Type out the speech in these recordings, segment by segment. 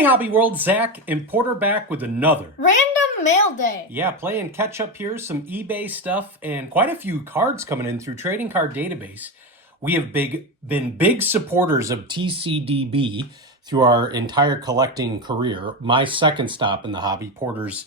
Hey, Hobby World, Zach and Porter back with another Random Mail Day. Yeah, playing catch up here, some eBay stuff, and quite a few cards coming in through Trading Card Database. We have been big supporters of TCDB through our entire collecting career. My second stop in the hobby, Porter's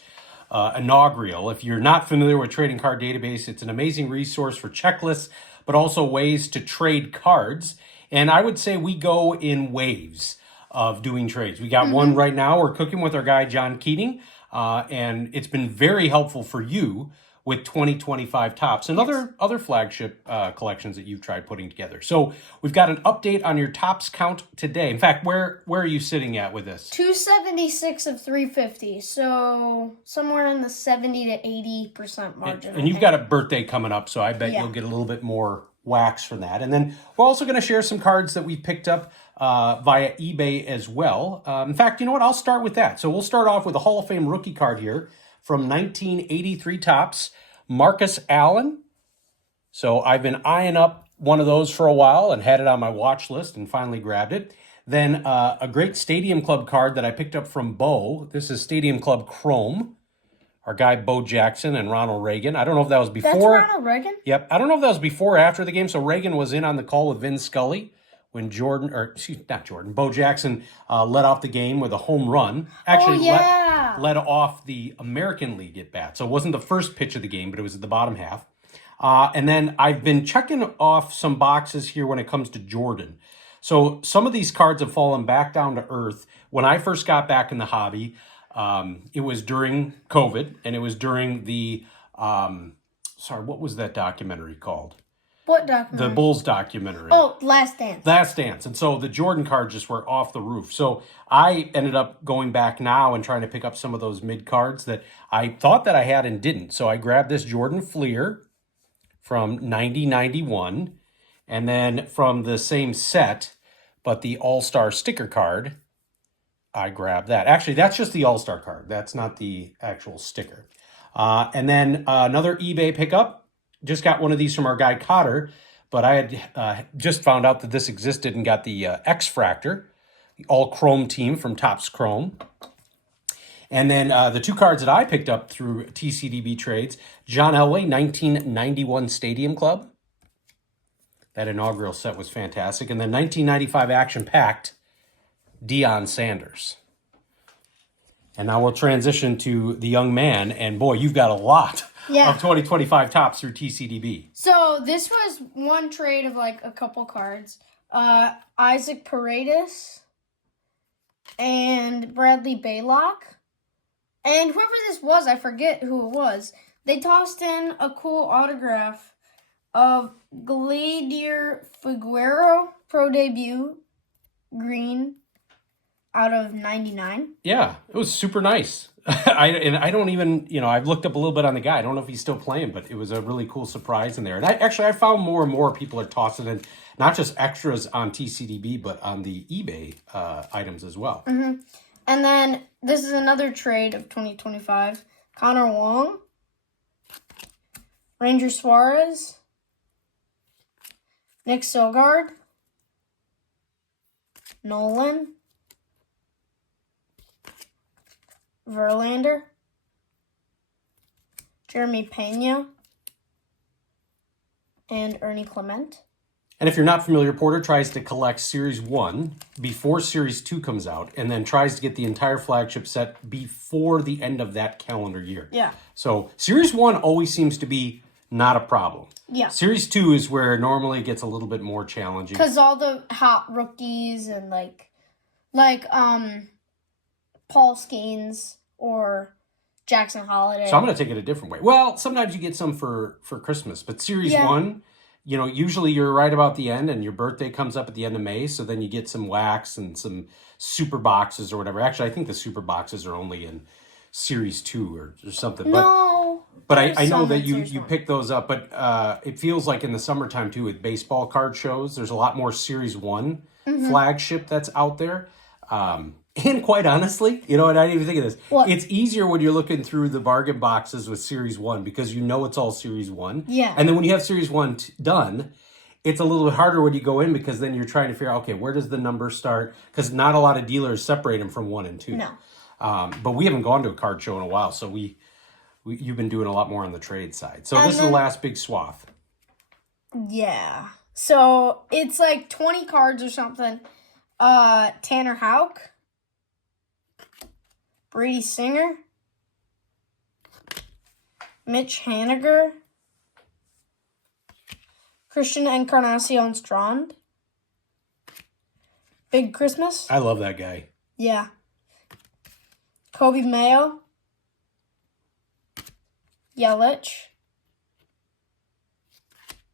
inaugural. If you're not familiar with Trading Card Database, it's an amazing resource for checklists, but also ways to trade cards. And I would say we go in waves of doing trades. We got one right now. We're cooking with our guy, John Keating, and it's been very helpful for you with 2025 tops and other flagship collections that you've tried putting together. So we've got an update on your tops count today. In fact, where are you sitting at with this? 276 of 350, so somewhere in the 70 to 80% margin. And you've got a birthday coming up, so I bet you'll get a little bit more wax from that. And then we're also going to share some cards that we picked up via eBay as well. In fact, you know what? I'll start with that. So we'll start off with a Hall of Fame rookie card here from 1983 tops, Marcus Allen. So I've been eyeing up one of those for a while and had it on my watch list and finally grabbed it. Then a great Stadium Club card that I picked up from Bo. This is Stadium Club Chrome. Our guy, Bo Jackson and Ronald Reagan. I don't know if that was before. That's Ronald Reagan? Yep. I don't know if that was before or after the game. So Reagan was in on the call with Vin Scully when Bo Jackson led off the game with a home run. Actually, led off the American League at bat. So it wasn't the first pitch of the game, but it was at the bottom half. And then I've been checking off some boxes here when it comes to Jordan. So some of these cards have fallen back down to earth. When I first got back in the hobby, it was during COVID, and it was during the, what was that documentary called? What documentary? The Bulls documentary. Oh, Last Dance. Last Dance. And so the Jordan cards just were off the roof. So I ended up going back now and trying to pick up some of those mid cards that I thought that I had and didn't. So I grabbed this Jordan Fleer from 90-91, and then from the same set, but the All-Star sticker card, I grabbed that. Actually, that's just the All-Star card. That's not the actual sticker. And then another eBay pickup. Just got one of these from our guy Cotter, but I had just found out that this existed and got the X-Fractor, the all-chrome team from Topps Chrome. And then the two cards that I picked up through TCDB trades, John Elway, 1991 Stadium Club. That inaugural set was fantastic. And then 1995 action-packed, Deion Sanders. And now we'll transition to the young man, and boy, you've got a lot of 2025 tops through TCDB. So this was one trade of like a couple cards. Isaac Paredes and Bradley Baylock. And whoever this was, I forget who it was, they tossed in a cool autograph of Gladier Figueroa, pro debut, green, out of 99. Yeah, it was super nice. I don't even, I've looked up a little bit on the guy. I don't know if he's still playing, but it was a really cool surprise in there. And I found more and more people are tossing in not just extras on TCDB, but on the eBay items as well. Mm-hmm. And then this is another trade of 2025. Connor Wong, Ranger Suarez, Nick Sogard, Nolan, Verlander, Jeremy Pena, and Ernie Clement. And if you're not familiar, Porter tries to collect Series 1 before Series 2 comes out, and then tries to get the entire flagship set before the end of that calendar year. Yeah. So Series 1 always seems to be not a problem. Yeah. Series 2 is where normally it gets a little bit more challenging. Because all the hot rookies and like Paul Skeens or Jackson Holiday. So I'm going to take it a different way. Well, sometimes you get some for Christmas, but Series 1, usually you're right about the end, and your birthday comes up at the end of May, so then you get some wax and some super boxes or whatever. Actually, I think the super boxes are only in Series 2 or something. But I know that you pick those up, but it feels like in the summertime, too, with baseball card shows, there's a lot more Series 1 flagship that's out there. And quite honestly, and I didn't even think of this. What? It's easier when you're looking through the bargain boxes with Series 1 because it's all Series 1. Yeah. And then when you have Series 1 done, it's a little bit harder when you go in because then you're trying to figure out, okay, where does the number start? Because not a lot of dealers separate them from 1 and 2. No. But we haven't gone to a card show in a while, so you've been doing a lot more on the trade side. So And this is the last big swath. Yeah. So it's like 20 cards or something. Tanner Houck, Brady Singer, Mitch Haniger, Christian Encarnacion Strand, Big Christmas. I love that guy. Yeah. Kobe Mayo, Yelich,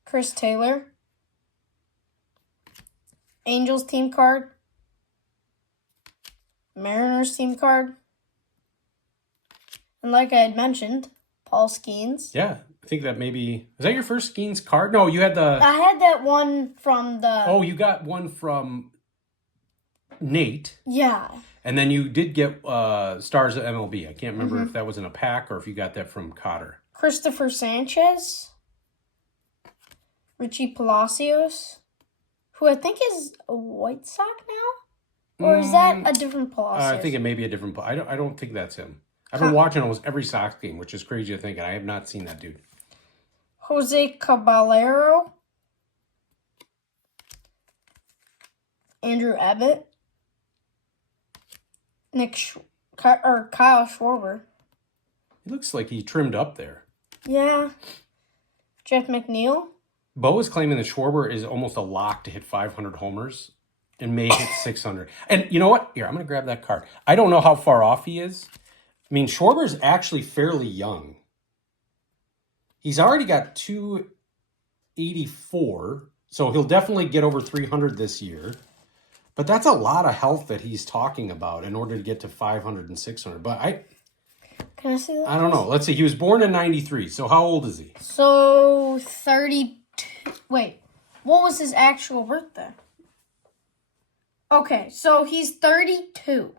Chris Taylor, Angels team card, Mariners team card, and like I had mentioned, Paul Skeens. Yeah, I think that maybe... Is that your first Skeens card? No, you had the... I had that one from the... Oh, you got one from Nate. Yeah. And then you did get Stars of MLB. I can't remember if that was in a pack or if you got that from Cotter. Christopher Sanchez, Richie Palacios, who I think is a White Sox now? Or is that a different Palacios? I think it may be a different... I don't think that's him. I've been watching almost every Sox game, which is crazy to think, and I have not seen that dude. Jose Caballero, Andrew Abbott, Kyle Schwarber. He looks like he trimmed up there. Yeah. Jeff McNeil. Bo is claiming that Schwarber is almost a lock to hit 500 homers and may hit 600. And you know what? Here, I'm going to grab that card. I don't know how far off he is. I mean, Schwarber's actually fairly young. He's already got 284, so he'll definitely get over 300 this year. But that's a lot of health that he's talking about in order to get to 500 and 600. But Can I see that? I don't know. Let's see. He was born in 93, so how old is he? So, 32. Wait, what was his actual birthday? Okay, so he's 32.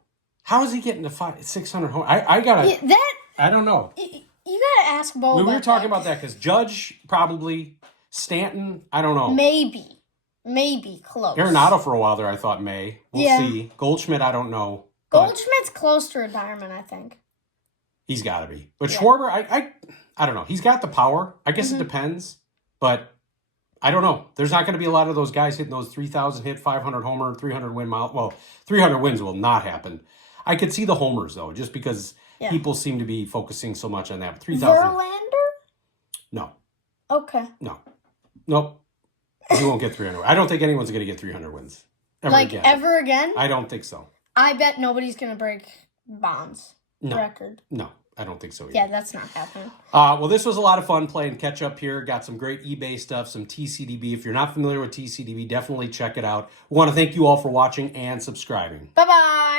How is he getting to 600 homers? I gotta... I don't know. You gotta ask Bo We about were talking that. about that because Judge probably, Stanton, I don't know. Maybe close. Arenado for a while there, I thought May. We'll see. Goldschmidt, I don't know. But Goldschmidt's close to retirement, I think. he's got to be. But Schwarber, I don't know. He's got the power. I guess it depends. But I don't know. There's not going to be a lot of those guys hitting those 3,000 hit, 500 homer, 300 win mile. Well, 300 wins will not happen. I could see the homers, though, just because people seem to be focusing so much on that. But 3,000. Verlander? No. Okay. No. Nope. He won't get 300. I don't think anyone's going to get 300 wins. Ever again? I don't think so. I bet nobody's going to break Bond's record. No, I don't think so either. Yeah, that's not happening. Well, this was a lot of fun playing catch up here. Got some great eBay stuff, some TCDB. If you're not familiar with TCDB, definitely check it out. We want to thank you all for watching and subscribing. Bye-bye.